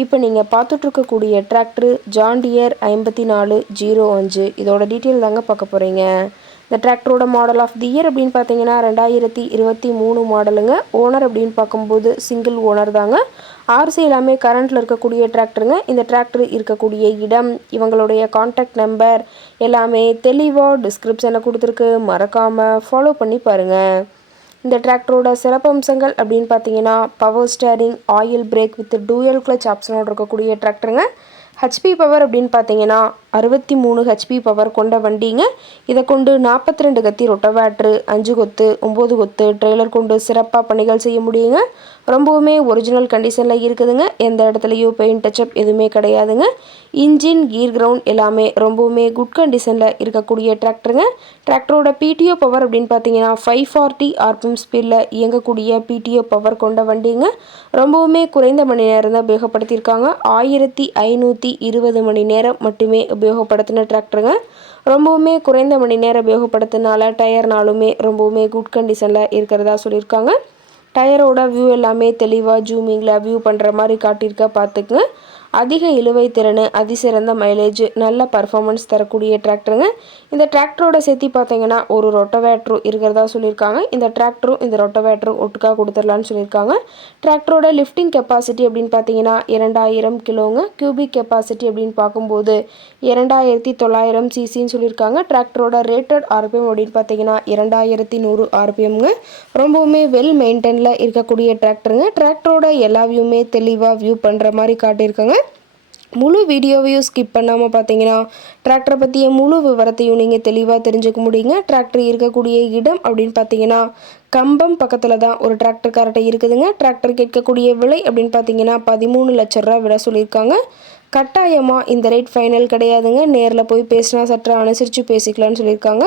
இப்போ நீங்கள் பார்த்துட்ருக்கக்கூடிய tractor John Deere ஐம்பத்தி நாலு ஜீரோ அஞ்சு. இதோட டீட்டெயில் தாங்க பார்க்க போகிறீங்க இந்த டிராக்டரோட மாடல் ஆஃப் தி இயர் அப்படின்னு பார்த்தீங்கன்னா ரெண்டாயிரத்தி இருபத்தி மூணு மாடலுங்க ஓனர் அப்படின்னு பார்க்கும்போது சிங்கிள் ஓனர் தாங்க. ஆர்சி எல்லாமே கரண்ட்டில் இருக்கக்கூடிய டிராக்டருங்க இந்த டிராக்டர் இருக்கக்கூடிய இடம் இவங்களுடைய காண்டாக்ட் நம்பர் எல்லாமே தெளிவாக டிஸ்கிரிப்ஷனை கொடுத்துருக்கு. மறக்காமல் ஃபாலோ பண்ணி பாருங்கள் இந்த டிராக்டரோட சிறப்பம்சங்கள் அப்படின்னு பார்த்தீங்கன்னா power steering oil brake with dual clutch ஆப்ஷனோட இருக்கக்கூடிய டிராக்டருங்க ஹெச்பி பவர் அப்படின்னு பார்த்தீங்கன்னா அறுபத்தி மூணு ஹெச்பி பவர் கொண்ட வண்டிங்க. இதை கொண்டு நாற்பத்தி ரெண்டு கத்தி ரொட்டவேட்ரு அஞ்சு கொத்து ஒம்பது கொத்து ட்ரெய்லர் கொண்டு சிறப்பாக பணிகள் செய்ய முடியுங்க. ரொம்பவுமே ஒரிஜினல் கண்டிஷனில் இருக்குதுங்க. எந்த இடத்துலையும் பெயிண்ட் டச்சப் எதுவுமே கிடையாதுங்க. இன்ஜின் கீர் கிரவுண்ட் எல்லாமே ரொம்பவுமே குட் கண்டிஷனில் இருக்கக்கூடிய டிராக்டருங்க டிராக்டரோட பிடிஓ பவர் அப்படின்னு பார்த்தீங்கன்னா ஃபைவ் ஃபார்ட்டி ஆர்பிஎம் ஸ்பீடில் இயங்கக்கூடிய பிடிஓ பவர் கொண்ட வண்டிங்க. ரொம்பவுமே குறைந்த மணி நேரம் தான் உபயோகப்படுத்தியிருக்காங்க. ஆயிரத்தி ஐநூற்றி இருபது மணி நேரம் மட்டுமே உபயோகப்படுத்தின டிராக்டருங்க ரொம்பவுமே குறைந்த மணி நேரம் உபயோகப்படுத்தினால டயர்னாலுமே ரொம்பவுமே குட் கண்டிஷனில் இருக்கிறதா சொல்லியிருக்காங்க. டயரோட வியூ எல்லாமே தெளிவாக ஜூமிங்கில் வியூ பண்ணுற மாதிரி காட்டியிருக்க பார்த்துக்குங்க. அதிக இழுவை திறன் அதிசிறந்த மைலேஜ் நல்ல பர்ஃபார்மன்ஸ் தரக்கூடிய டிராக்டருங்க இந்த டிராக்டரோட சேர்த்தி பார்த்தீங்கன்னா ஒரு ரொட்டவேட்ரு இருக்கிறதா சொல்லியிருக்காங்க. இந்த டிராக்டரும் இந்த ரொட்டவேட்ரும் ஒட்டுக்காக கொடுத்துடலான்னு சொல்லியிருக்காங்க. டிராக்டரோட லிஃப்டிங் கெப்பாசிட்டி அப்படின்னு பார்த்தீங்கன்னா இரண்டாயிரம் கிலோங்க. கியூபிக் கெப்பாசிட்டி அப்படின்னு பார்க்கும்போது இரண்டாயிரத்தி தொள்ளாயிரம் சிசின்னு சொல்லியிருக்காங்க. டிராக்டரோட ரேட்டட் ஆர்பிஎம் அப்படின்னு பார்த்தீங்கன்னா இரண்டாயிரத்தி நூறு ஆர்பிஎம்ங்க ரொம்பவுமே வெல் மெயின்டைனில் இருக்கக்கூடிய டிராக்டருங்க டிராக்டரோட எல்லா வியூமே தெளிவாக வியூ பண்ணுற மாதிரி காட்டியிருக்காங்க. முழு வீடியோவையும் ஸ்கிப் பண்ணாமல் பார்த்தீங்கன்னா டிராக்டரை பற்றிய முழு விவரத்தையும் நீங்கள் தெளிவாக தெரிஞ்சுக்க முடியுங்க. டிராக்டர் இருக்கக்கூடிய இடம் அப்படின்னு பார்த்தீங்கன்னா கம்பம் பக்கத்தில் தான் ஒரு டிராக்டர் இருக்குதுங்க. டிராக்டர் கேட்கக்கூடிய விலை அப்படின்னு பார்த்தீங்கன்னா பதிமூணு லட்ச ரூபா விட சொல்லியிருக்காங்க. கட்டாயமாக இந்த ரேட் ஃபைனல் கிடையாதுங்க. நேரில் போய் பேசினா சற்று அனுசரித்து பேசிக்கலாம்னு சொல்லியிருக்காங்க.